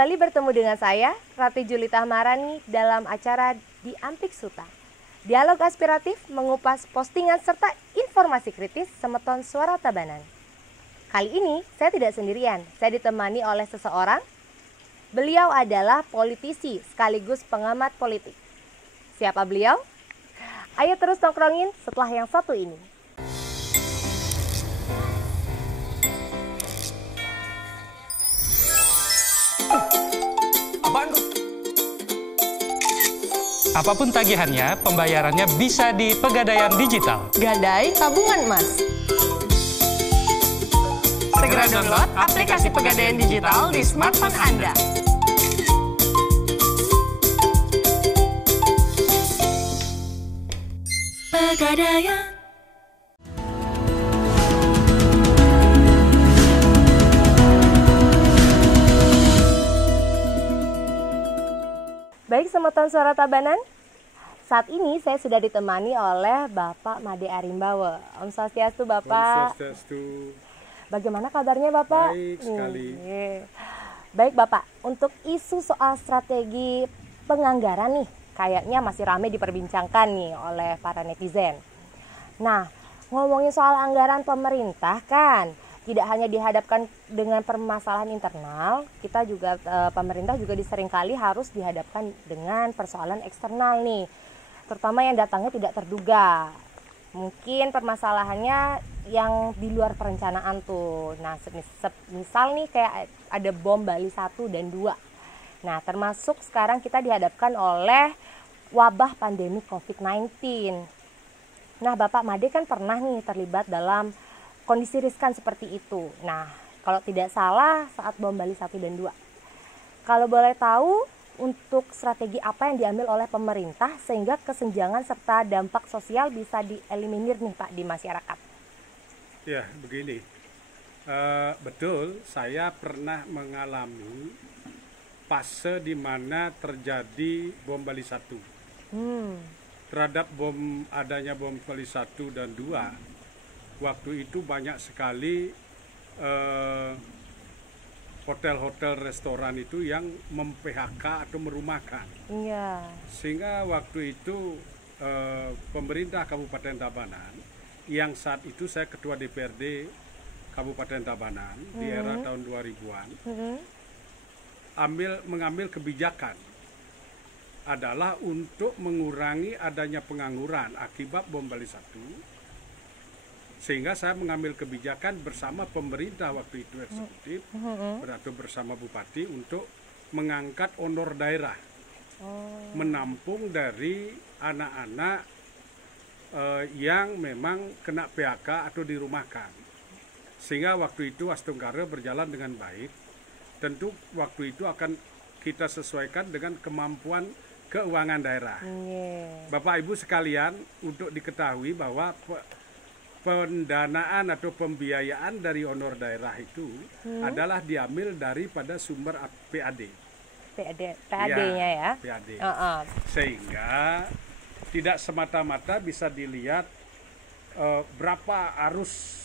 kembali bertemu dengan saya, Ratu Julita Maharani, dalam acara Di Ampik Suta. Dialog aspiratif mengupas postingan serta informasi kritis Semeton Suara Tabanan. Kali ini saya tidak sendirian, saya ditemani oleh seseorang. Beliau adalah politisi sekaligus pengamat politik. Siapa beliau? Ayo terus nongkrongin setelah yang satu ini. Apapun tagihannya, pembayarannya bisa di Pegadaian Digital. Gadai tabungan emas. Segera download aplikasi Pegadaian Digital di smartphone Anda. Pegadaian. Baik Semeton Suara Tabanan, saat ini saya sudah ditemani oleh Bapak Made Arimbawa. Om Swastiastu Bapak. Om Swastiastu. Bagaimana kabarnya Bapak? Baik sekali. Baik Bapak, untuk isu soal strategi penganggaran nih, kayaknya masih ramai diperbincangkan nih oleh para netizen. Nah, ngomongin soal anggaran pemerintah kan, tidak hanya dihadapkan dengan permasalahan internal, kita juga pemerintah juga seringkali harus dihadapkan dengan persoalan eksternal nih, terutama yang datangnya tidak terduga. Mungkin permasalahannya yang di luar perencanaan tuh. Nah, misal nih kayak ada bom Bali 1 dan 2. Nah, termasuk sekarang kita dihadapkan oleh wabah pandemi COVID-19. Nah, Bapak Made kan pernah nih terlibat dalam kondisi riskan seperti itu. Nah, kalau tidak salah saat bom Bali 1 dan 2. Kalau boleh tahu, untuk strategi apa yang diambil oleh pemerintah sehingga kesenjangan serta dampak sosial bisa dieliminir nih Pak di masyarakat? Ya, begini. Betul, saya pernah mengalami fase di mana terjadi bom Bali 1. Terhadap adanya bom Bali 1 dan 2. Waktu itu banyak sekali hotel-hotel restoran itu yang mem-PHK atau merumahkan. Iya. Sehingga waktu itu pemerintah Kabupaten Tabanan, yang saat itu saya ketua DPRD Kabupaten Tabanan di era tahun 2000-an, mengambil kebijakan adalah untuk mengurangi adanya pengangguran akibat bom Bali 1. Sehingga saya mengambil kebijakan bersama pemerintah waktu itu eksekutif, atau bersama bupati untuk mengangkat honor daerah, menampung dari anak-anak yang memang kena PHK atau dirumahkan. Sehingga waktu itu Astungkara berjalan dengan baik. Tentu waktu itu akan kita sesuaikan dengan kemampuan keuangan daerah. Bapak Ibu sekalian, untuk diketahui bahwa pendanaan atau pembiayaan dari honor daerah itu adalah diambil daripada sumber PAD. PAD-nya ya. PAD. Sehingga tidak semata-mata bisa dilihat berapa arus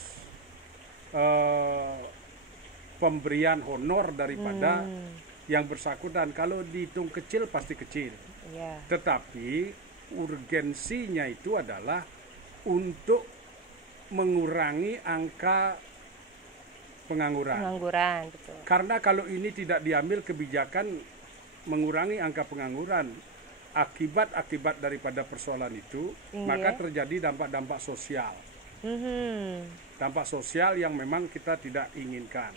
pemberian honor daripada yang bersangkutan. Kalau dihitung kecil pasti kecil. Tetapi urgensinya itu adalah untuk mengurangi angka pengangguran. Betul. Karena kalau ini tidak diambil kebijakan mengurangi angka pengangguran, akibat daripada persoalan itu, maka terjadi dampak-dampak sosial. Dampak sosial yang memang kita tidak inginkan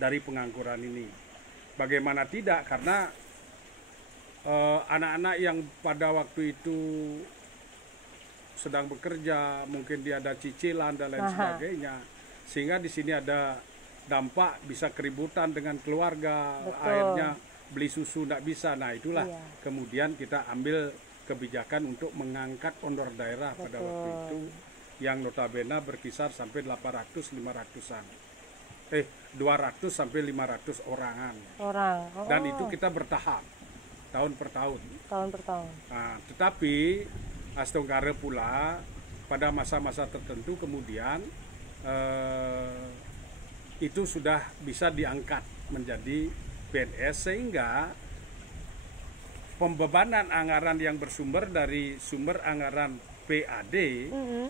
dari pengangguran ini. Bagaimana tidak, karena anak-anak yang pada waktu itu sedang bekerja, mungkin dia ada cicilan dan lain sebagainya, sehingga di sini ada dampak bisa keributan dengan keluarga. Betul. Akhirnya beli susu tidak bisa. Nah itulah kemudian kita ambil kebijakan untuk mengangkat honor daerah. Betul. Pada waktu itu yang notabene berkisar sampai 200 sampai 500 orangan. Dan itu kita bertahap tahun per tahun. Nah, tetapi Astungkara pula pada masa-masa tertentu kemudian itu sudah bisa diangkat menjadi PNS, sehingga pembebanan anggaran yang bersumber dari sumber anggaran PAD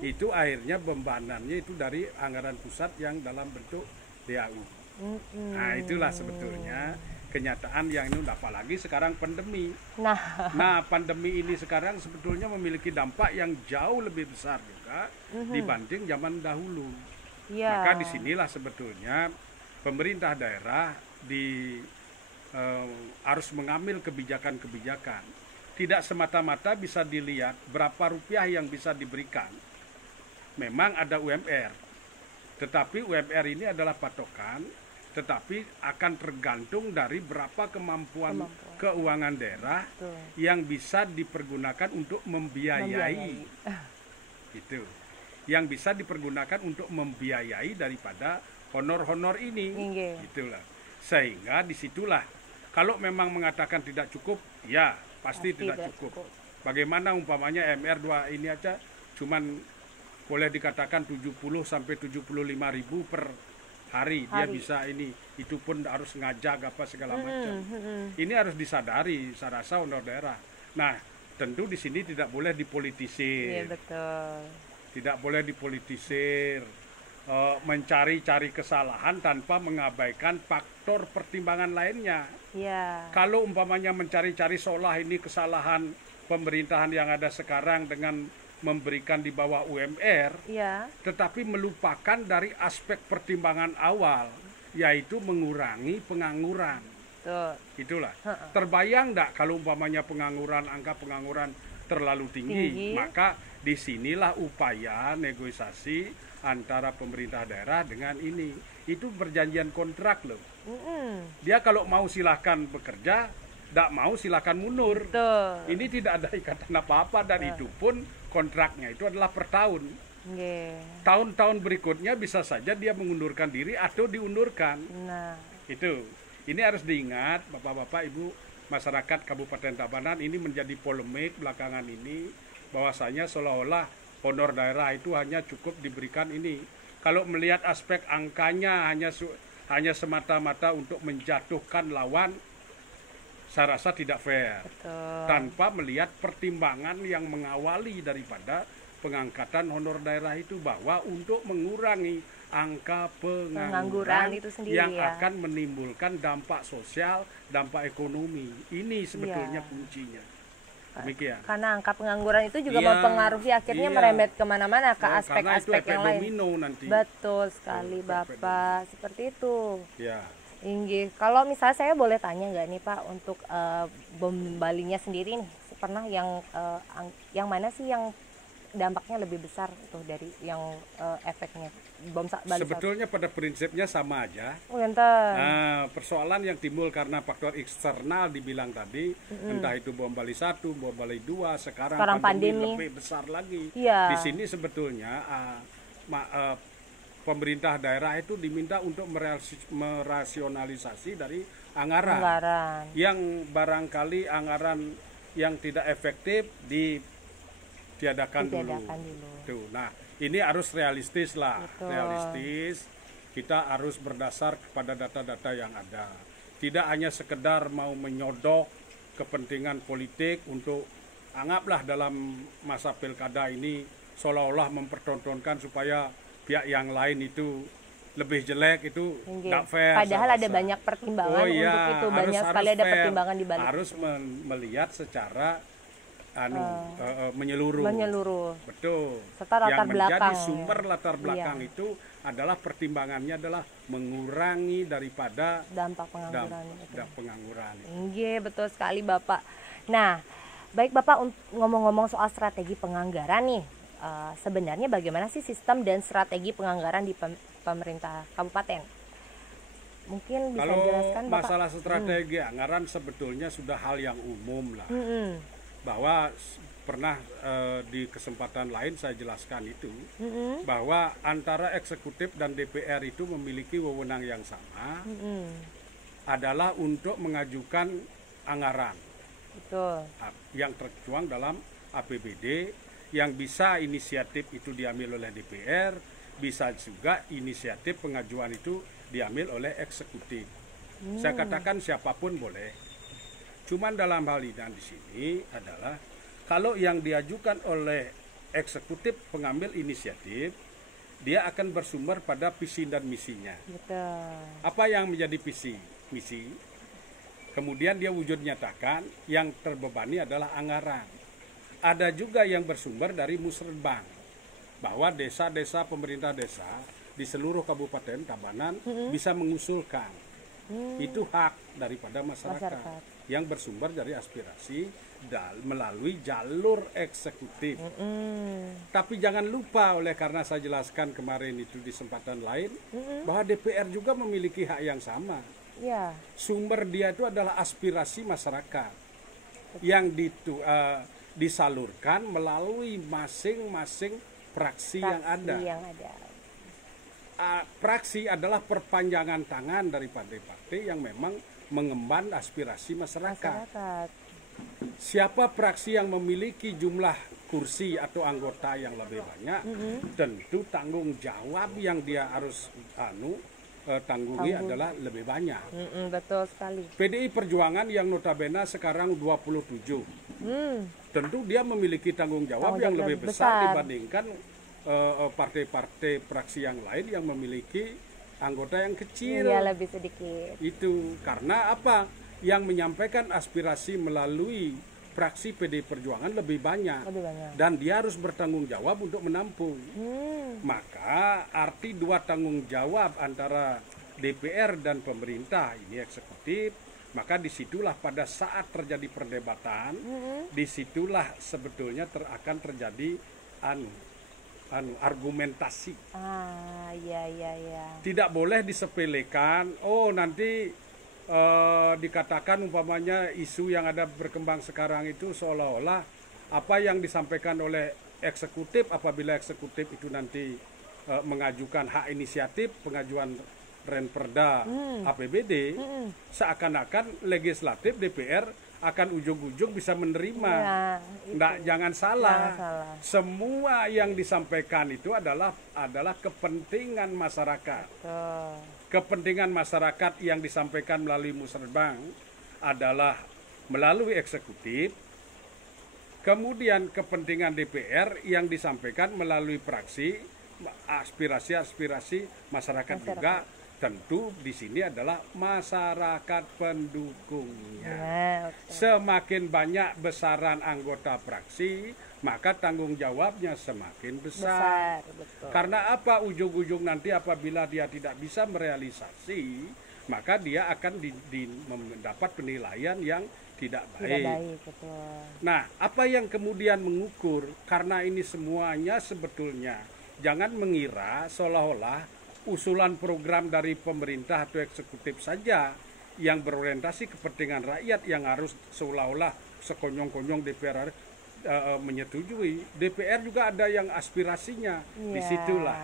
itu akhirnya bebanannya itu dari anggaran pusat yang dalam bentuk DAU. Nah, itulah sebetulnya kenyataan yang ini, apalagi sekarang pandemi. Nah, pandemi ini sekarang sebetulnya memiliki dampak yang jauh lebih besar juga dibanding zaman dahulu. Maka disinilah sebetulnya pemerintah daerah harus mengambil kebijakan-kebijakan. Tidak semata-mata bisa dilihat berapa rupiah yang bisa diberikan. Memang ada UMR, tetapi UMR ini adalah patokan, tetapi akan tergantung dari berapa kemampuan keuangan daerah yang bisa dipergunakan untuk membiayai. Itu yang bisa dipergunakan untuk membiayai daripada honor-honor ini. Itulah. Sehingga disitulah kalau memang mengatakan tidak cukup, ya pasti tidak cukup. Bagaimana umpamanya MR2 ini aja cuman boleh dikatakan 70 sampai 75 ribu per hari dia bisa ini, itu pun harus ngajak apa segala macam. Ini harus disadari, saya rasa honor daerah. Nah, tentu di sini tidak boleh dipolitisir. Iya, betul. Tidak boleh dipolitisir, mencari-cari kesalahan tanpa mengabaikan faktor pertimbangan lainnya. Kalau umpamanya mencari-cari seolah ini kesalahan pemerintahan yang ada sekarang dengan memberikan di bawah UMR, tetapi melupakan dari aspek pertimbangan awal, yaitu mengurangi pengangguran. Itulah. Terbayang enggak kalau umpamanya angka pengangguran terlalu tinggi, maka disinilah upaya negosiasi antara pemerintah daerah dengan ini. Itu perjanjian kontrak loh. Dia kalau mau silahkan bekerja, tidak mau silahkan mundur. Ini tidak ada ikatan apa-apa, dan itu pun kontraknya itu adalah per tahun. Tahun-tahun berikutnya bisa saja dia mengundurkan diri atau diundurkan. Itu. Ini harus diingat, Bapak-bapak, Ibu, masyarakat Kabupaten Tabanan, ini menjadi polemik belakangan ini, bahwasanya seolah-olah honor daerah itu hanya cukup diberikan ini. Kalau melihat aspek angkanya hanya semata-mata untuk menjatuhkan lawan, saya rasa tidak fair. Tanpa melihat pertimbangan yang mengawali daripada pengangkatan honor daerah itu, bahwa untuk mengurangi angka pengangguran itu sendiri, yang akan menimbulkan dampak sosial, dampak ekonomi. Ini sebetulnya kuncinya. Demikian. Karena angka pengangguran itu juga mempengaruhi akhirnya merembet kemana-mana ke aspek-aspek yang lain. Nanti. Betul sekali, Bapak. Seperti itu. Inggih. Kalau misalnya saya boleh tanya nggak nih, Pak, untuk bom Balinya sendiri nih, pernah yang mana sih yang dampaknya lebih besar tuh dari yang efeknya bom Bali? Sebetulnya pada prinsipnya sama aja. Persoalan yang timbul karena faktor eksternal dibilang tadi, entah itu bom Bali 1, bom Bali 2, sekarang pandemi lebih besar lagi. Di sini sebetulnya pemerintah daerah itu diminta untuk merasionalisasi dari anggaran. Yang barangkali anggaran yang tidak efektif ditiadakan dulu. Tuh. Nah, ini harus realistis lah. Realistis, kita harus berdasar kepada data-data yang ada. Tidak hanya sekedar mau menyodok kepentingan politik untuk, anggaplah dalam masa pilkada ini seolah-olah mempertontonkan supaya pihak yang lain itu lebih jelek, itu tidak fair. Padahal ada banyak pertimbangan untuk itu, banyak sekali ada pertimbangan di balik. Harus melihat secara menyeluruh. Betul. Serta latar yang belakang. Menjadi sumber latar belakang itu adalah pertimbangannya adalah mengurangi daripada dampak pengangguran. Iya, betul sekali, Bapak. Nah, baik Bapak, ngomong-ngomong soal strategi penganggaran nih, sebenarnya bagaimana sih sistem dan strategi penganggaran di pemerintah kabupaten? Mungkin bisa jelaskan, Bapak? Masalah strategi anggaran sebetulnya sudah hal yang umum lah. Bahwa pernah di kesempatan lain saya jelaskan itu, bahwa antara eksekutif dan DPR itu memiliki wewenang yang sama, adalah untuk mengajukan anggaran. Yang tertuang dalam APBD, yang bisa inisiatif itu diambil oleh DPR, bisa juga inisiatif pengajuan itu diambil oleh eksekutif. Saya katakan siapapun boleh. Cuman dalam hal ini di sini adalah kalau yang diajukan oleh eksekutif pengambil inisiatif, dia akan bersumber pada visi dan misinya. Betul. Apa yang menjadi visi, misi? Kemudian dia wujud nyatakan, yang terbebani adalah anggaran. Ada juga yang bersumber dari musrenbang, bahwa desa-desa, pemerintah desa di seluruh Kabupaten Tabanan bisa mengusulkan. Itu hak daripada masyarakat yang bersumber dari aspirasi melalui jalur eksekutif. Tapi jangan lupa, oleh karena saya jelaskan kemarin itu di kesempatan lain, bahwa DPR juga memiliki hak yang sama. Ya. Sumber dia itu adalah aspirasi masyarakat yang disalurkan melalui masing-masing praksi yang ada. Praksi adalah perpanjangan tangan dari partai-partai yang memang mengemban aspirasi masyarakat. Siapa praksi yang memiliki jumlah kursi atau anggota yang lebih banyak, tentu tanggung jawab yang dia harus tanggungi adalah lebih banyak. Betul sekali. PDI Perjuangan yang notabene sekarang 27, tentu dia memiliki tanggung jawab yang lebih besar dibandingkan partai-partai praksi yang lain yang memiliki anggota yang kecil. Iya, lebih sedikit. Itu karena apa? Yang menyampaikan aspirasi melalui fraksi PDI Perjuangan lebih banyak. Dan dia harus bertanggung jawab untuk menampung. Maka arti dua tanggung jawab antara DPR dan pemerintah, ini eksekutif, maka disitulah pada saat terjadi perdebatan, disitulah sebetulnya akan terjadi argumentasi. Iya. Tidak boleh disepelekan. Oh, nanti dikatakan umpamanya isu yang ada berkembang sekarang itu seolah-olah apa yang disampaikan oleh eksekutif, apabila eksekutif itu nanti mengajukan hak inisiatif pengajuan renperda APBD, seakan-akan legislatif DPR akan ujung-ujung bisa menerima. Jangan salah. Semua yang disampaikan itu adalah kepentingan masyarakat. Kepentingan masyarakat yang disampaikan melalui musrenbang adalah melalui eksekutif. Kemudian kepentingan DPR yang disampaikan melalui praksi, aspirasi masyarakat juga. Tentu di sini adalah masyarakat pendukungnya. Semakin banyak besaran anggota praksi, maka tanggung jawabnya semakin besar. Karena apa? Ujung-ujung nanti apabila dia tidak bisa merealisasi, maka dia akan mendapat penilaian yang tidak baik. Nah, apa yang kemudian mengukur? Karena ini semuanya sebetulnya jangan mengira seolah-olah usulan program dari pemerintah atau eksekutif saja yang berorientasi kepentingan rakyat yang harus seolah-olah sekonyong-konyong DPR menyetujui. DPR juga ada yang aspirasinya. Disitulah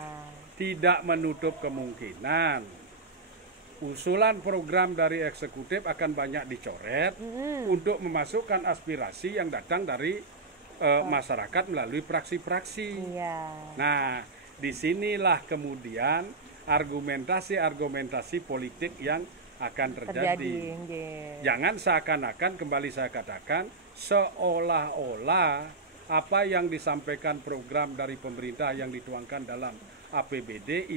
tidak menutup kemungkinan usulan program dari eksekutif akan banyak dicoret untuk memasukkan aspirasi yang datang dari masyarakat melalui praksi-praksi. Nah, disinilah kemudian argumentasi politik yang akan terjadi. Jangan seakan-akan, kembali saya katakan, seolah-olah apa yang disampaikan program dari pemerintah yang dituangkan dalam APBD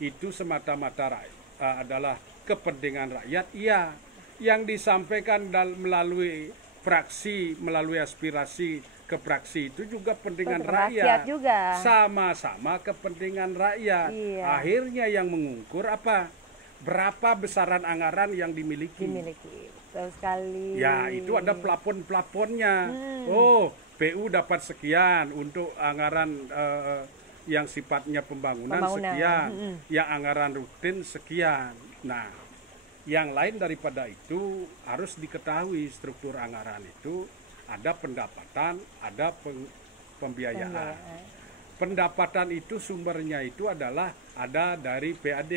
itu semata-mata adalah kepentingan rakyat. Iya, yang disampaikan melalui fraksi, melalui aspirasi ke fraksi itu juga kepentingan rakyat juga. Sama-sama kepentingan rakyat. Akhirnya yang mengukur apa? Berapa besaran anggaran yang dimiliki. Betul sekali. Ya, itu ada plafon-plafonnya. Oh, PU dapat sekian untuk anggaran yang sifatnya pembangunan. Sekian, yang anggaran rutin sekian. Nah, yang lain daripada itu harus diketahui struktur anggaran itu ada pendapatan, ada pembiayaan. Pendapatan itu sumbernya itu adalah ada dari PAD.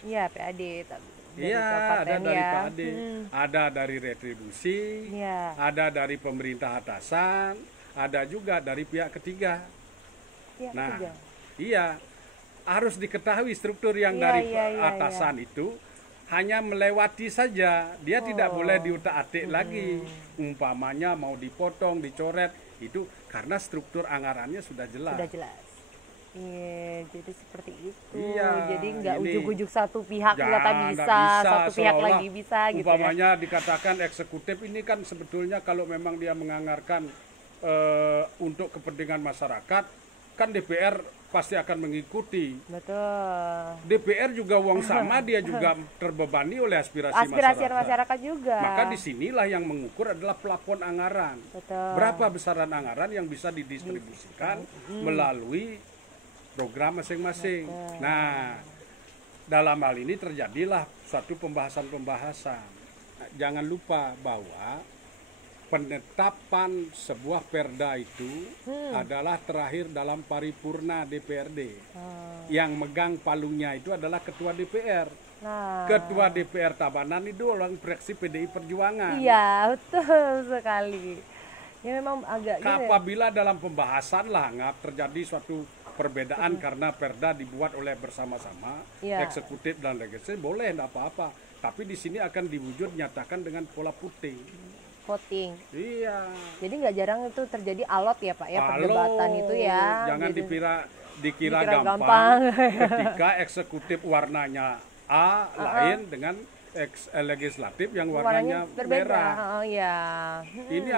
Iya, PAD. Iya, ada dari PAD. Ada dari retribusi, ada dari pemerintah atasan, ada juga dari pihak ketiga. Iya, harus diketahui struktur yang dari atasan itu hanya melewati saja, dia tidak boleh diutak-atik lagi. Umpamanya mau dipotong, dicoret, itu karena struktur anggarannya sudah jelas. Sudah jelas. Iya, jadi seperti itu. Iya, jadi nggak ini ujuk-ujuk satu pihak nggak nggak bisa, satu pihak seolah-olah lagi bisa gitu ya. umpamanya dikatakan eksekutif ini kan sebetulnya kalau memang dia menganggarkan untuk kepentingan masyarakat, kan DPR pasti akan mengikuti. Betul. DPR juga uang sama, dia juga terbebani oleh aspirasi Masyarakat juga. Maka disinilah yang mengukur adalah plafon anggaran. Betul. Berapa besaran anggaran yang bisa didistribusikan melalui program masing-masing. Nah, dalam hal ini terjadilah suatu pembahasan-pembahasan. Nah, jangan lupa bahwa penetapan sebuah perda itu adalah terakhir dalam paripurna DPRD. Yang megang palungnya itu adalah Ketua DPR. Nah. Ketua DPR Tabanan itu orang fraksi PDI Perjuangan. Iya, betul sekali. Ya memang agak Apabila dalam pembahasan lah nggak terjadi suatu perbedaan karena perda dibuat oleh bersama-sama, eksekutif dan legislatif, boleh enggak apa-apa. Tapi di sini akan diwujud nyatakan dengan pola voting. Iya. Jadi nggak jarang itu terjadi alot ya Pak ya, perdebatan itu ya. Jangan gitu. dikira gampang ketika eksekutif warnanya A lain dengan legislatif yang warnanya merah. Ini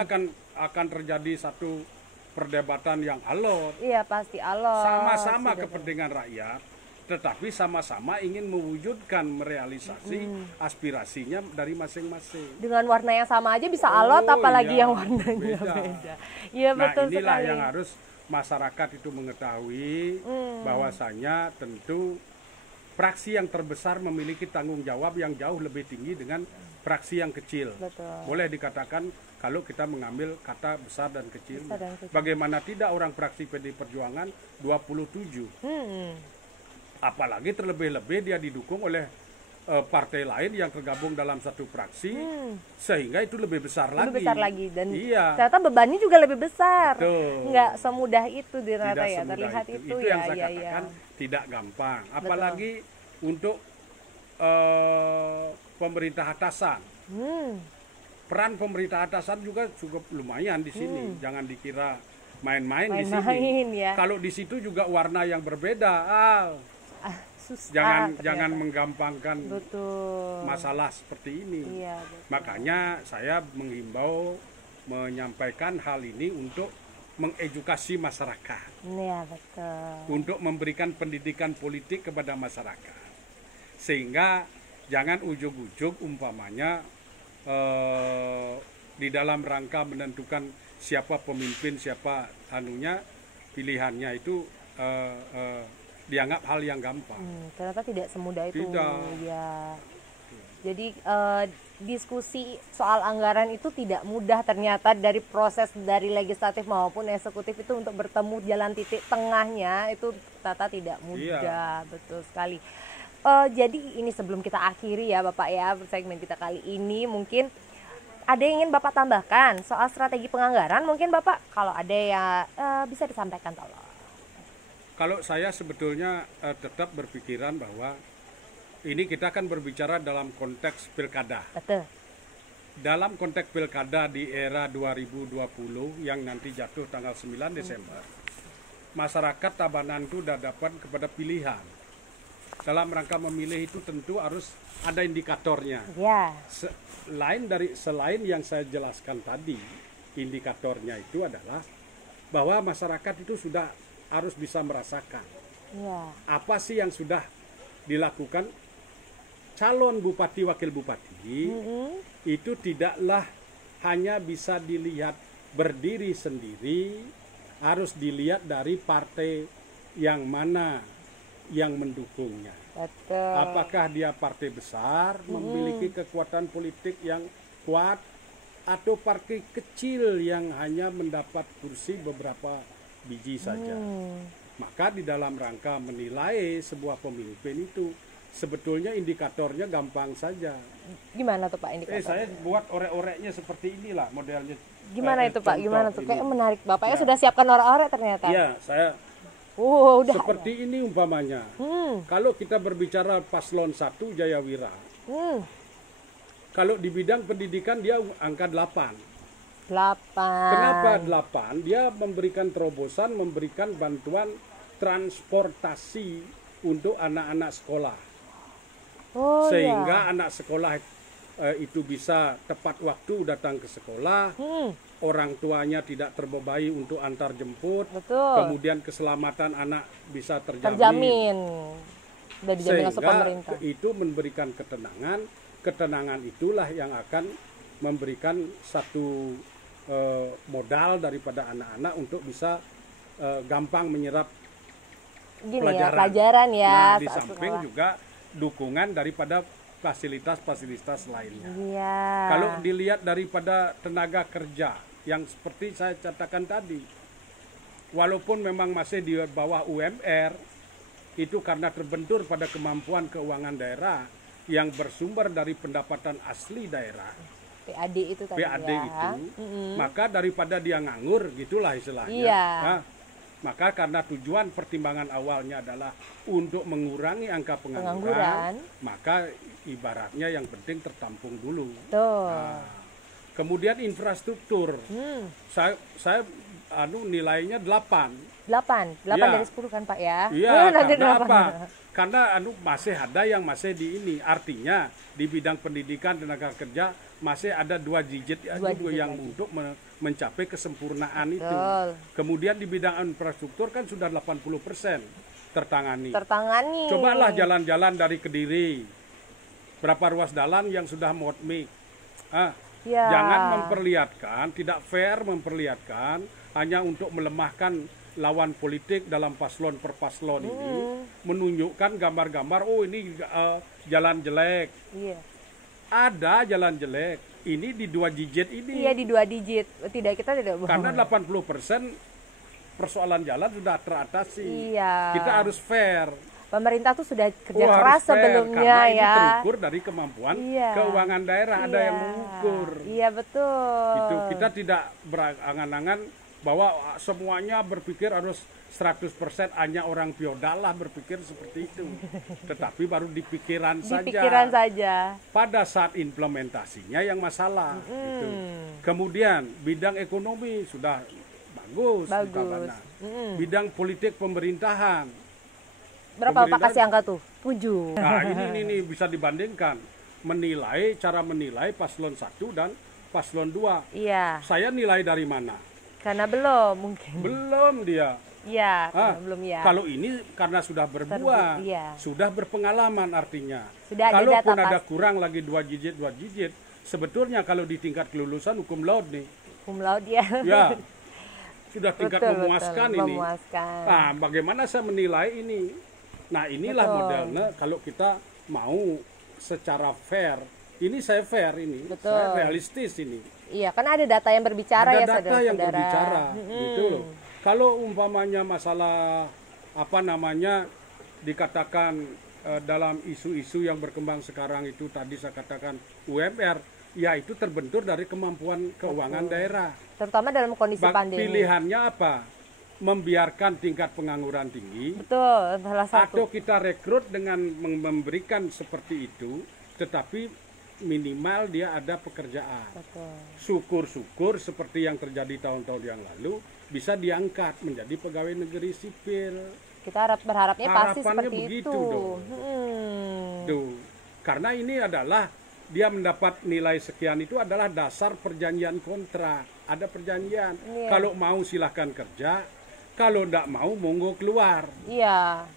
akan terjadi satu perdebatan yang alot. Iya, pasti alot. Sama-sama kepentingan rakyat, tetapi sama-sama ingin mewujudkan merealisasi aspirasinya dari masing-masing. Dengan warna yang sama aja bisa alot, apalagi yang warnanya beda. Iya, betul inilah sekali. yang harus masyarakat itu mengetahui bahwasanya tentu fraksi yang terbesar memiliki tanggung jawab yang jauh lebih tinggi dengan fraksi yang kecil. Betul. Boleh dikatakan kalau kita mengambil kata besar dan kecil. Bagaimana tidak orang fraksi PDI Perjuangan 27. Apalagi terlebih-lebih dia didukung oleh partai lain yang tergabung dalam satu fraksi, sehingga itu lebih besar lagi. Lebih besar lagi dan ternyata bebannya juga lebih besar. Betul. Nggak semudah itu ternyata ya, semudah terlihat itu ya. yang saya katakan tidak gampang. Apalagi untuk pemerintah atasan. Peran pemerintah atasan juga cukup lumayan di sini. Jangan dikira main-main di sini. Ya. Kalau di situ juga warna yang berbeda. Susah, jangan menggampangkan betul. masalah seperti ini. Iya, makanya saya menyampaikan hal ini untuk mengedukasi masyarakat. Iya, betul. Untuk memberikan pendidikan politik kepada masyarakat. Sehingga jangan ujug-ujug umpamanya di dalam rangka menentukan siapa pemimpin, siapa pilihannya itu dianggap hal yang gampang. Ternyata tidak semudah itu. Tidak. Ya. Jadi diskusi soal anggaran itu tidak mudah ternyata, dari proses dari legislatif maupun eksekutif itu untuk bertemu jalan titik tengahnya itu ternyata tidak mudah. Betul sekali. Jadi ini sebelum kita akhiri ya Bapak ya segmen kita kali ini, mungkin ada yang ingin Bapak tambahkan soal strategi penganggaran, mungkin Bapak kalau ada ya bisa disampaikan tolong. Kalau saya sebetulnya tetap berpikiran bahwa ini kita akan berbicara dalam konteks pilkada. Betul. Dalam konteks pilkada di era 2020 yang nanti jatuh tanggal 9 Desember, masyarakat Tabanan itu sudah dapat kepada pilihan. Dalam rangka memilih itu tentu harus ada indikatornya. Ya. Selain yang saya jelaskan tadi, indikatornya itu adalah bahwa masyarakat itu sudah harus bisa merasakan apa sih yang sudah dilakukan calon bupati wakil bupati. Itu tidaklah hanya bisa dilihat berdiri sendiri, harus dilihat dari partai yang mana yang mendukungnya. Betul. Apakah dia partai besar memiliki kekuatan politik yang kuat, atau partai kecil yang hanya mendapat kursi beberapa biji saja. Maka di dalam rangka menilai sebuah pemimpin itu sebetulnya indikatornya gampang saja. Gimana tuh Pak indikatornya? Saya buat orek-oreknya seperti inilah modelnya. Gimana itu Pak? Gimana tuh? Kayak menarik. Bapaknya sudah siapkan orek-orek ternyata. Iya, saya udah seperti ini umpamanya. Kalau kita berbicara paslon 1 Jayawira, Kalau di bidang pendidikan dia angka 8. 8. Kenapa 8? Dia memberikan terobosan, memberikan bantuan transportasi untuk anak-anak sekolah. Oh, Sehingga anak sekolah itu bisa tepat waktu datang ke sekolah. Orang tuanya tidak terbebani untuk antar jemput. Betul. Kemudian keselamatan anak bisa terjamin. Terjamin. Sudah dijamin oleh Sehingga pemerintah. itu memberikan ketenangan. Ketenangan itulah yang akan memberikan satu modal daripada anak-anak untuk bisa gampang menyerap pelajaran ya. Nah, di saat samping sekolah. juga dukungan daripada fasilitas-fasilitas lainnya. Iya. Kalau dilihat daripada tenaga kerja yang seperti saya katakan tadi, walaupun memang masih di bawah UMR, itu karena terbentur pada kemampuan keuangan daerah yang bersumber dari pendapatan asli daerah. PAD itu tadi PAD ya. itu, maka daripada dia nganggur, gitulah istilahnya. Iya. Nah, maka karena tujuan pertimbangan awalnya adalah untuk mengurangi angka pengangguran, maka ibaratnya yang penting tertampung dulu. Tuh. Nah, kemudian infrastruktur, saya nilainya 8. 8 Ya. dari 10 kan Pak ya? Iya, nanti karena 8. apa? Karena masih ada yang masih di ini. Artinya di bidang pendidikan tenaga kerja masih ada 2 digit yang lagi. untuk mencapai kesempurnaan itu. Betul. Kemudian di bidang infrastruktur kan sudah 80% tertangani. Tertangani. Cobalah jalan-jalan dari Kediri. Berapa ruas jalan yang sudah modmik. Ya. Jangan memperlihatkan, tidak fair memperlihatkan hanya untuk melemahkan lawan politik dalam paslon per paslon ini, menunjukkan gambar-gambar, oh ini jalan jelek. Iya. Ada jalan jelek, ini di 2 digit ini. Iya di 2 digit. Kita tidak bohong. Karena 80% persoalan jalan sudah teratasi. Iya. Kita harus fair. Pemerintah tuh sudah kerja Harus keras fair, sebelumnya karena ini ya. terukur dari kemampuan Iya. keuangan daerah, ada Iya. yang mengukur. Iya betul. Itu kita tidak berangan-angan bahwa semuanya berpikir harus 100% hanya orang feodal lah berpikir seperti itu. Tetapi baru di pikiran Di saja. pikiran saja. Pada saat implementasinya yang masalah. Gitu. Kemudian bidang ekonomi sudah bagus. umpamanya. Bidang politik pemerintahan. Berapa Pak kasih angka tuh? 7. Nah ini bisa dibandingkan. Cara menilai paslon 1 dan paslon 2. Iya. Saya nilai dari mana? Karena belum mungkin. Belum dia. Iya, karena belum ya. Kalau ini karena sudah berbuah, iya. sudah berpengalaman artinya. Sudah ada Kalaupun data ada pasti. kurang lagi 2 digit, sebetulnya kalau di tingkat kelulusan hukum laut nih, Cum laude ya. ya sudah tingkat Betul, memuaskan betul, ini. memuaskan. Nah, bagaimana saya menilai ini? Nah, inilah Betul. modelnya kalau kita mau secara fair. Ini saya fair ini, Betul. saya realistis ini. Iya, kan ada data yang berbicara Ada ya data saudara-saudara. yang berbicara, gitu loh. Kalau umpamanya masalah dikatakan dalam isu-isu yang berkembang sekarang itu tadi saya katakan UMR, ya itu terbentur dari kemampuan keuangan daerah. Terutama dalam kondisi pandemi. Pilihannya apa? Membiarkan tingkat pengangguran tinggi, Betul, salah satu. atau kita rekrut dengan memberikan seperti itu, tetapi minimal dia ada pekerjaan. Betul. Syukur-syukur seperti yang terjadi tahun-tahun yang lalu bisa diangkat menjadi pegawai negeri sipil. Kita berharapnya pasti Harapannya seperti begitu itu. dong. Tuh. Karena ini adalah dia mendapat nilai sekian itu adalah dasar perjanjian kontrak. Ada perjanjian. Iya. Kalau mau silahkan kerja, kalau tidak mau monggo keluar. Iya.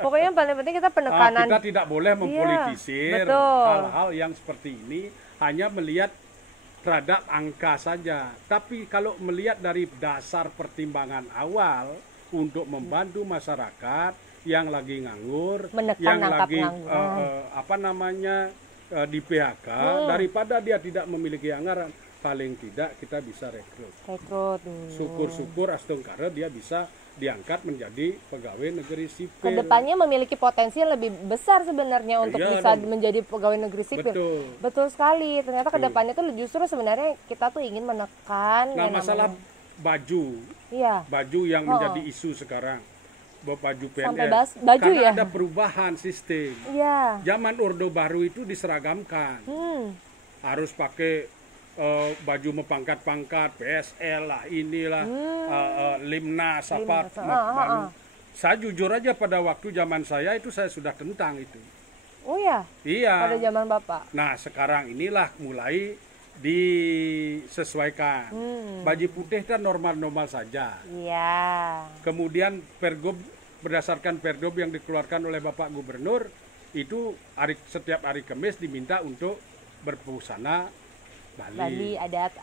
Pokoknya yang paling penting kita penekanan. Kita tidak boleh mempolitisir betul. hal-hal yang seperti ini, hanya melihat terhadap angka saja. Tapi kalau melihat dari dasar pertimbangan awal untuk membantu masyarakat yang lagi nganggur, Menekan yang angka lagi pengangguran. di PHK, daripada dia tidak memiliki anggaran, paling tidak kita bisa rekrut. Syukur-syukur astungkara dia bisa diangkat menjadi pegawai negeri sipil. Kedepannya memiliki potensi yang lebih besar sebenarnya untuk Iya bisa dong. menjadi pegawai negeri sipil. Betul. Betul sekali. Ternyata kedepannya tuh justru sebenarnya kita tuh ingin menekan. Nah, yang masalah namanya- baju Iya. yang menjadi isu sekarang. baju pendek. Sampai baju karena ya? ada perubahan sistem. Iya. Zaman Orde Baru itu diseragamkan. Harus pakai baju mempangkat-pangkat, PSL lah, inilah, Limnas, apa. Saya jujur aja pada waktu zaman saya itu saya sudah tentang itu. Oh ya? Iya. Pada zaman Bapak. Nah sekarang inilah mulai disesuaikan. Baju putih kan normal-normal saja. Iya. Kemudian berdasarkan pergub yang dikeluarkan oleh Bapak Gubernur itu setiap hari Kamis diminta untuk berbusana Bali. adat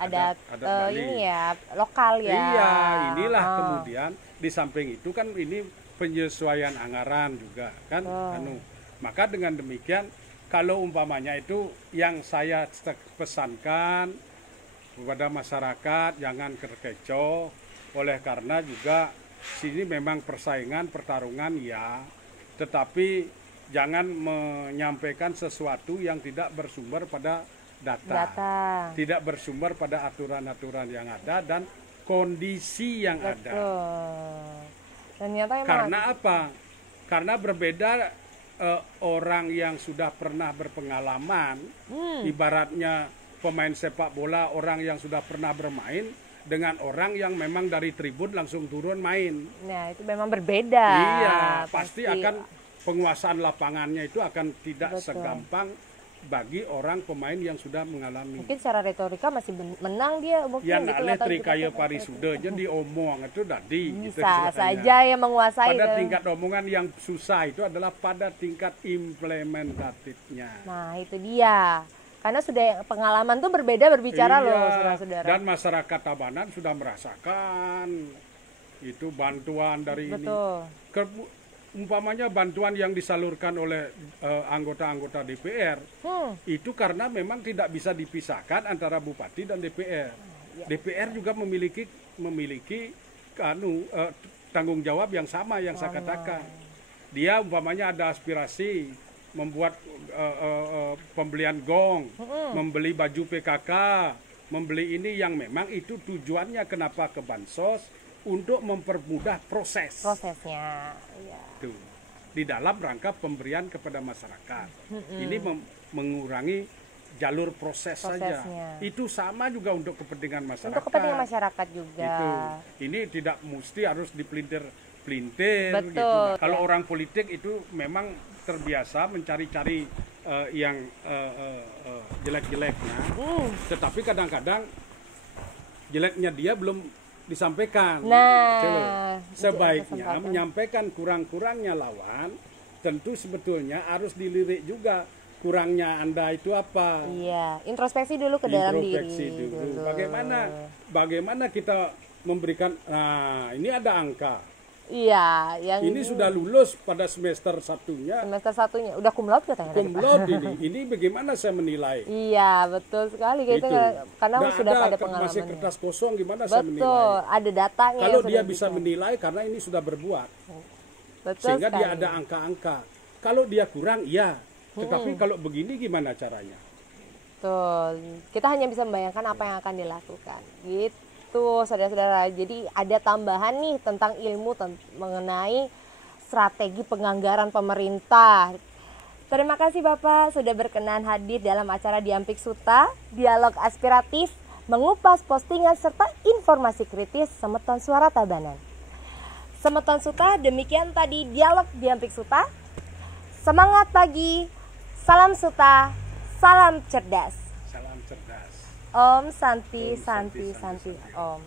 Bali. ini ya, lokal ya. Iya, inilah kemudian di samping itu kan ini penyesuaian anggaran juga kan. Maka dengan demikian kalau umpamanya itu yang saya pesankan kepada masyarakat jangan terkecoh, oleh karena juga sini memang persaingan pertarungan ya, tetapi jangan menyampaikan sesuatu yang tidak bersumber pada data. Tidak bersumber pada aturan-aturan yang ada dan kondisi yang ada. Ternyata karena apa? Karena berbeda orang yang sudah pernah berpengalaman, ibaratnya pemain sepak bola, orang yang sudah pernah bermain dengan orang yang memang dari tribun langsung turun main. Nah, itu memang berbeda. Iya, pasti akan penguasaan lapangannya itu akan tidak segampang bagi orang pemain yang sudah mengalami. Mungkin secara retorika masih menang dia mungkin yang gitu. Yang trikaya parisuda aja diomong itu tadi. Bisa gitu, saja yang menguasai. Pada tingkat omongan yang susah itu adalah pada tingkat implementatifnya. Nah itu dia. Karena sudah pengalaman tuh berbeda berbicara loh saudara-saudara. Dan masyarakat Tabanan sudah merasakan itu bantuan dari ini. Umpamanya bantuan yang disalurkan oleh anggota-anggota DPR itu karena memang tidak bisa dipisahkan antara bupati dan DPR. DPR juga memiliki tanggung jawab yang sama yang saya katakan. Dia umpamanya ada aspirasi membuat pembelian gong, membeli baju PKK, membeli ini yang memang itu tujuannya kenapa ke Bansos untuk mempermudah prosesnya. Ya. Di dalam rangka pemberian kepada masyarakat. Ini mengurangi jalur prosesnya. Itu sama juga untuk kepentingan masyarakat. Untuk kepentingan masyarakat juga. Itu. Ini tidak mesti harus dipelintir-pelintir gitu. Nah, kalau orang politik itu memang terbiasa mencari-cari yang jelek-jeleknya. Tetapi kadang-kadang jeleknya dia belum disampaikan. Nah, sebaiknya menyampaikan kurang-kurangnya lawan, tentu sebetulnya harus dilirik juga kurangnya Anda itu apa. Iya, introspeksi dulu ke dalam diri. Dulu. Bagaimana kita memberikan, nah ini ada angka. Iya, yang ini sudah lulus pada semester satunya. Semester satunya udah cum laude katanya. Cum laude ini bagaimana saya menilai? Iya, betul sekali gitu. Karena sudah ada pengalaman. Masih kertas kosong gimana saya menilai? Betul, ada datanya. Kalau dia bisa menilai karena ini sudah berbuat. Betul sehingga sekali. Dia ada angka-angka. Kalau dia kurang, iya. Tetapi kalau begini gimana caranya? Betul. Kita hanya bisa membayangkan apa yang akan dilakukan. Gitu. Saudara-saudara, jadi ada tambahan nih tentang ilmu mengenai strategi penganggaran pemerintah. Terima kasih Bapak sudah berkenan hadir dalam acara Diampik Suta, dialog aspiratif, mengupas postingan serta informasi kritis Semeton Suara Tabanan. Semeton Suta, demikian tadi dialog Diampik Suta. Semangat pagi, salam Suta, salam cerdas. Salam cerdas. Om Santi Santi Santi Om.